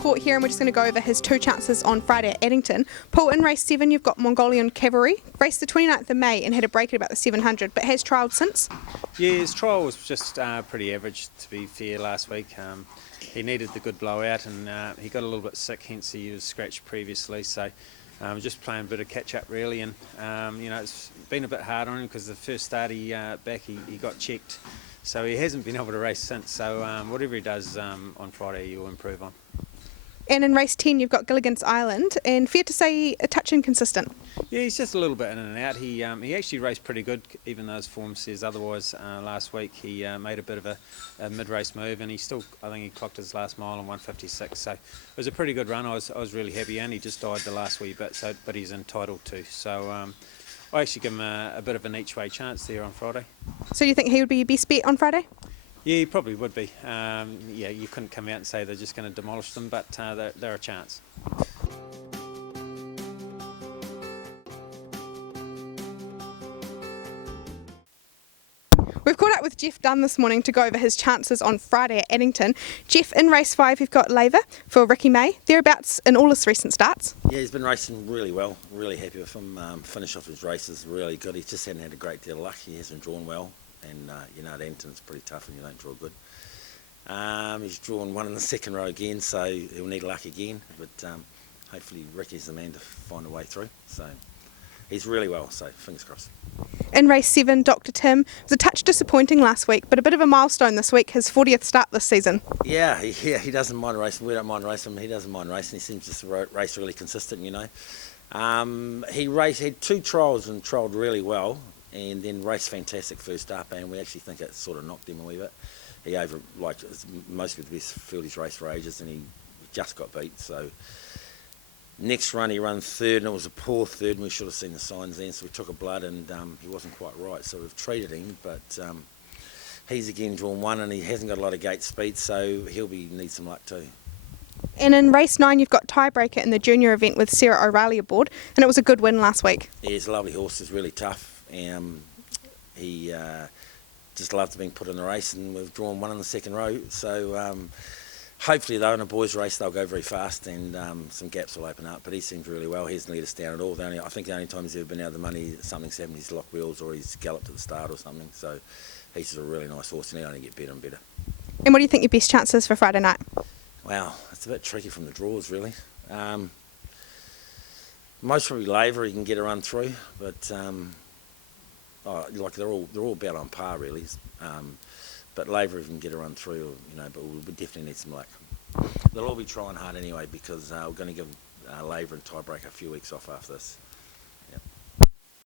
forecourt here, and we're just going to go over his 2 chances on Friday at Addington. Paul, in race 7 you've got Mongolian Cavalry. Raced the 29th of May and had a break at about the 700, but has trialled since. Yeah, his trial was just pretty average, to be fair, last week. He needed the good blowout, and he got a little bit sick, hence he was scratched previously. So just playing a bit of catch up really, and it's been a bit hard on him because the first start he got checked, so he hasn't been able to race since. So whatever he does on Friday, he'll improve on. And in race 10 you've got Gilligan's Island, and fair to say a touch inconsistent. Yeah, he's just a little bit in and out. He actually raced pretty good, even though his form says otherwise. Last week he made a bit of a mid-race move, and I think he clocked his last mile on 1:56. So it was a pretty good run. I was really happy, and he just died the last wee bit, but he's entitled to. So I actually give him a bit of an each-way chance there on Friday. So do you think he would be your best bet on Friday? Yeah, he probably would be. You couldn't come out and say they're just going to demolish them, but they're a chance. We've caught up with Jeff Dunn this morning to go over his chances on Friday at Addington. Jeff, in race 5 you've got Laver for Ricky May, thereabouts in all his recent starts. Yeah, he's been racing really well, really happy with him. Finish off his races really good. He just hadn't had a great deal of luck. He hasn't drawn well, and at Addington's pretty tough and you don't draw good. He's drawn one in the second row again, so he'll need luck again, but hopefully Ricky's the man to find a way through. So he's really well, so fingers crossed. In race 7, Dr. Tim was a touch disappointing last week, but a bit of a milestone this week, his 40th start this season. Yeah, he doesn't mind racing. We don't mind racing. He doesn't mind racing. He seems to race really consistent, He had 2 trials and trialled really well, and then raced fantastic first up, and we actually think it sort of knocked him a wee bit. He most of the best field he's raced for ages, and he just got beat. So next run he ran third, and it was a poor third, and we should have seen the signs then, so we took a blood, and he wasn't quite right, so we've treated him, but he's again drawn 1, and he hasn't got a lot of gate speed, so he'll need some luck too. And in race 9 you've got Tiebreaker in the junior event with Sarah O'Reilly aboard, and it was a good win last week. Yeah, he's a lovely horse. He's really tough. He just loves being put in the race, and we've drawn 1 in the second row, so hopefully though in a boys race they'll go very fast, and some gaps will open up, but he seems really well. He hasn't let us down at all. I think the only time he's ever been out of the money, something's happened, he's locked wheels or he's galloped at the start or something, so he's just a really nice horse, and he'll only get better and better. And what do you think your best chances for Friday night? Wow, it's a bit tricky from the draws really. Most probably Laver he can get a run through, but they're all about on par really. But Laver if he can get a run through, but we definitely need some luck. They'll all be trying hard anyway, because we're going to give Laver and Tiebreaker a few weeks off after this.